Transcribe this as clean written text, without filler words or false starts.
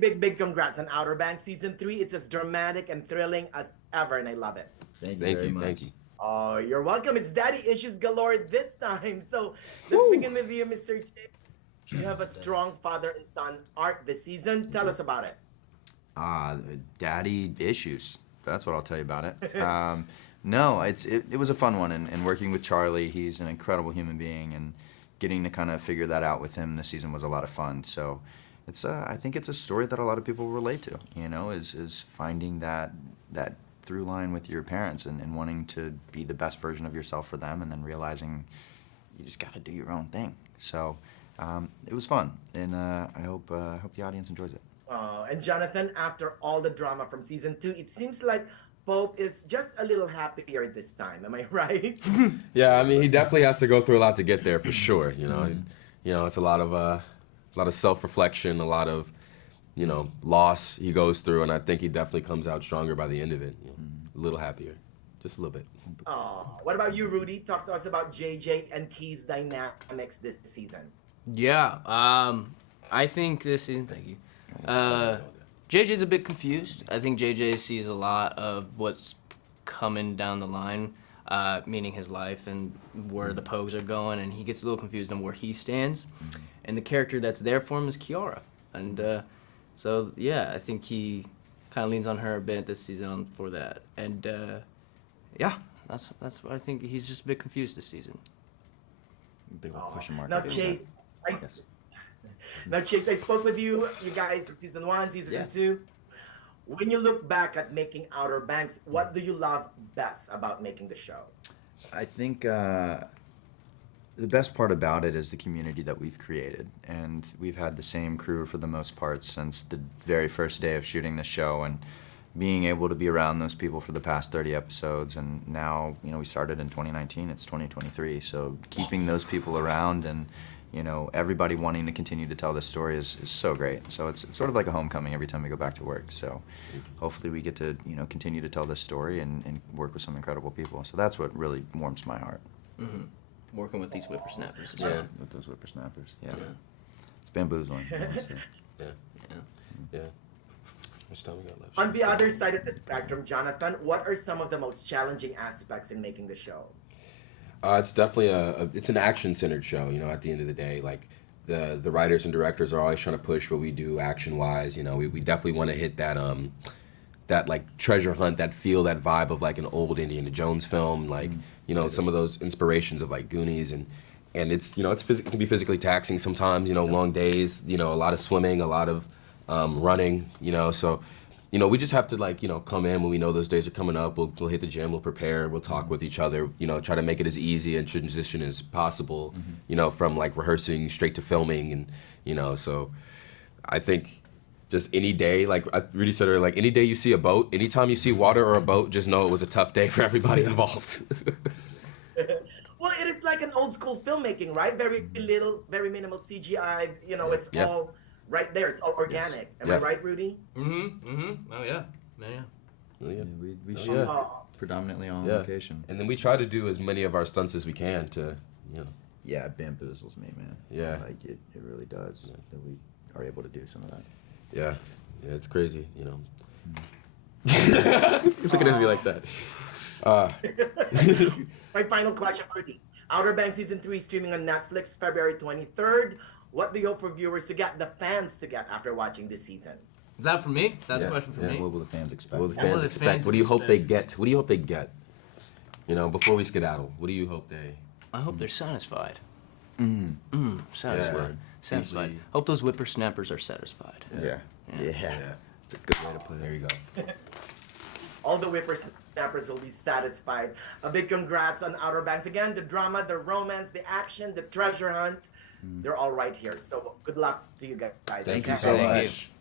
big congrats on Outer Banks Season 3. It's as dramatic and thrilling as ever, and I love it. Thank you very much. Thank you. Oh, you're welcome. It's daddy issues galore this time. So let's begin with you, Mr. Chip. You have a strong father and son arc this season. Tell us about it. Daddy issues. That's what I'll tell you about it. No, it was a fun one, and working with Charlie, he's an incredible human being, and getting to kind of figure that out with him this season was a lot of fun. So it's I think it's a story that a lot of people relate to, you know, is finding that through line with your parents and wanting to be the best version of yourself for them, and then realizing you just got to do your own thing. So it was fun, and I hope the audience enjoys it. And Jonathan, after all the drama from Season 2, it seems like Pope is just a little happier this time. Am I right? Yeah, I mean, he definitely has to go through a lot to get there, for sure. You know, it's a lot of self-reflection, a lot of, you know, loss he goes through, and I think he definitely comes out stronger by the end of it. You know, a little happier, just a little bit. What about you, Rudy? Talk to us about JJ and Key's dynamics this season. Yeah, I think this season. Thank you. JJ's a bit confused. I think JJ sees a lot of what's coming down the line, meaning his life and where the Pogues are going, and he gets a little confused on where he stands. And the character that's there for him is Kiara. And so, yeah, I think he kind of leans on her a bit this season for that. And, yeah, that's what I think. He's just a bit confused this season. Big old question mark. Now, Chase, I spoke with you guys from Season 1, Season 2. When you look back at making Outer Banks, what do you love best about making the show? I think the best part about it is the community that we've created, and we've had the same crew for the most part since the very first day of shooting the show, and being able to be around those people for the past 30 episodes, and now, you know, we started in 2019, it's 2023, so keeping those people around and, you know, everybody wanting to continue to tell this story is so great. So it's sort of like a homecoming every time we go back to work. So hopefully we get to, you know, continue to tell this story and work with some incredible people. So that's what really warms my heart. Working with these whippersnappers. Yeah, with those whippersnappers. Yeah. It's bamboozling. Yeah. Much time we got left? On the other side of the spectrum, Jonathan, what are some of the most challenging aspects in making the show? It's definitely it's an action-centered show, you know, at the end of the day. Like, the writers and directors are always trying to push what we do action-wise. You know, we definitely want to hit that like treasure hunt, that feel, that vibe of like an old Indiana Jones film, like, you know, some of those inspirations of like Goonies, and it's, you know, it can be physically taxing sometimes, you know, long days, you know, a lot of swimming, a lot of running, you know, so, you know, we just have to, like, you know, come in when we know those days are coming up. We'll hit the gym, we'll prepare, we'll talk with each other, you know, try to make it as easy and transition as possible, you know, from like rehearsing straight to filming, and, you know, so I think just any day, like Rudy said earlier, like any day you see a boat, anytime you see water or a boat, just know it was a tough day for everybody involved. Well, it is like an old school filmmaking, right? Very little, very minimal CGI, you know, it's all right there. It's all organic. Am I right, Rudy? Oh, yeah. We shoot predominantly on location. And then we try to do as many of our stunts as we can to, you know. Yeah, it bamboozles me, man. Yeah. Like, it really does, that we are able to do some of that. Yeah, it's crazy, you know. Looking at me like that. My final question, Rudy. Outer Banks Season 3 streaming on Netflix February 23rd. What do you hope for viewers to get, the fans to get after watching this season? Is that for me? That's a question for me. What will the fans expect? What will the fans expect? What do you hope they get? What do you hope they get? You know, before we skedaddle, what do you hope they... I hope they're satisfied. Yeah. Satisfied. Satisfied. Hope those whippersnappers are satisfied. Yeah. It's a good way to put it. There you go. All the whippersnappers will be satisfied. A big congrats on Outer Banks. Again, the drama, the romance, the action, the treasure hunt, they're all right here. So good luck to you guys. Thank you so much.